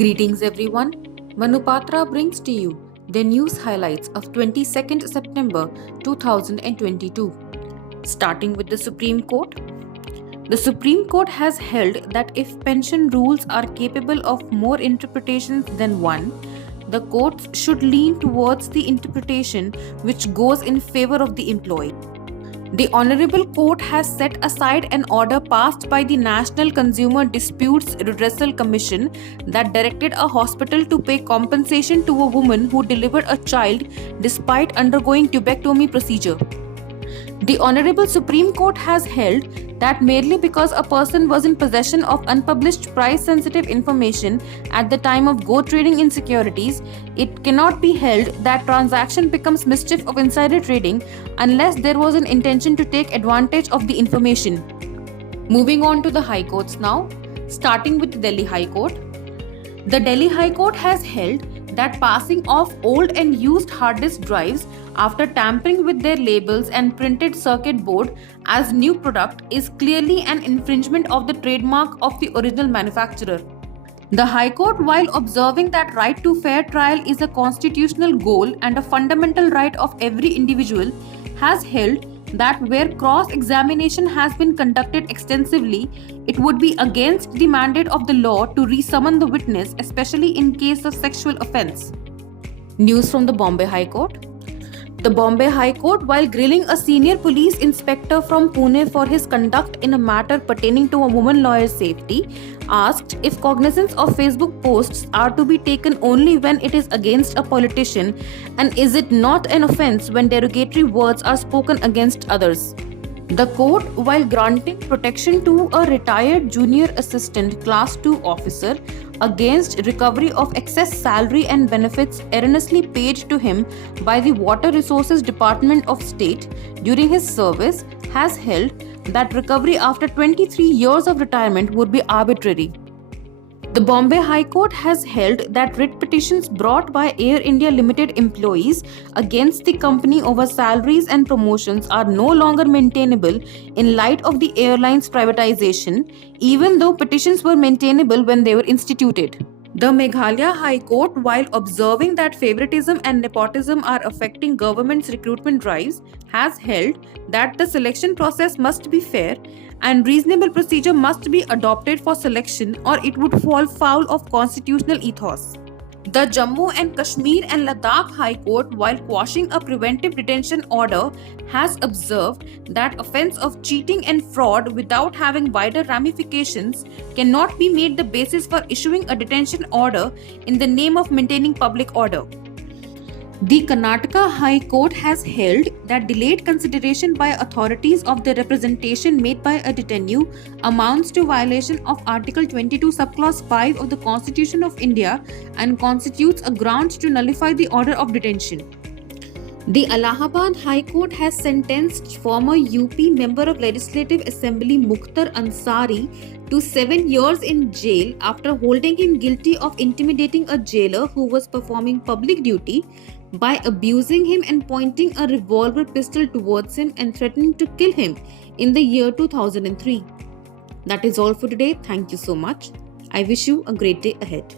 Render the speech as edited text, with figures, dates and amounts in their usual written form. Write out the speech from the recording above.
Greetings everyone. Manupatra brings to you the news highlights of 22nd September 2022. Starting with the Supreme Court. The Supreme Court has held that if pension rules are capable of more interpretations than one, the courts should lean towards the interpretation which goes in favor of the employee. The Honorable Court has set aside an order passed by the National Consumer Disputes Redressal Commission that directed a hospital to pay compensation to a woman who delivered a child despite undergoing tubectomy procedure. The Honorable Supreme Court has held that merely because a person was in possession of unpublished price-sensitive information at the time of go trading in securities, it cannot be held that transaction becomes mischief of insider trading unless there was an intention to take advantage of the information. Moving on to the High Courts now, starting with the Delhi High Court. The Delhi High Court has held that passing off old and used hard disk drives after tampering with their labels and printed circuit board as new product is clearly an infringement of the trademark of the original manufacturer. The High Court, while observing that right to fair trial is a constitutional goal and a fundamental right of every individual, has held that where cross-examination has been conducted extensively, it would be against the mandate of the law to resummon the witness, especially in case of sexual offence. News from the Bombay High Court. The Bombay High Court, while grilling a senior police inspector from Pune for his conduct in a matter pertaining to a woman lawyer's safety, asked if cognizance of Facebook posts are to be taken only when it is against a politician, and is it not an offence when derogatory words are spoken against others. The court, while granting protection to a retired junior assistant class 2 officer against recovery of excess salary and benefits erroneously paid to him by the Water Resources Department of State during his service, has held that recovery after 23 years of retirement would be arbitrary. The Bombay High Court has held that writ petitions brought by Air India Limited employees against the company over salaries and promotions are no longer maintainable in light of the airline's privatization, even though petitions were maintainable when they were instituted. The Meghalaya High Court, while observing that favoritism and nepotism are affecting government's recruitment drives, has held that the selection process must be fair and reasonable procedure must be adopted for selection or it would fall foul of constitutional ethos. The Jammu and Kashmir and Ladakh High Court, while quashing a preventive detention order, has observed that offence of cheating and fraud without having wider ramifications cannot be made the basis for issuing a detention order in the name of maintaining public order. The Karnataka High Court has held that delayed consideration by authorities of the representation made by a detainee amounts to violation of Article 22 Subclause 5 of the Constitution of India and constitutes a ground to nullify the order of detention. The Allahabad High Court has sentenced former UP Member of Legislative Assembly Mukhtar Ansari to 7 years in jail after holding him guilty of intimidating a jailer who was performing public duty by abusing him and pointing a revolver pistol towards him and threatening to kill him in the year 2003. That is all for today. Thank you so much. I wish you a great day ahead.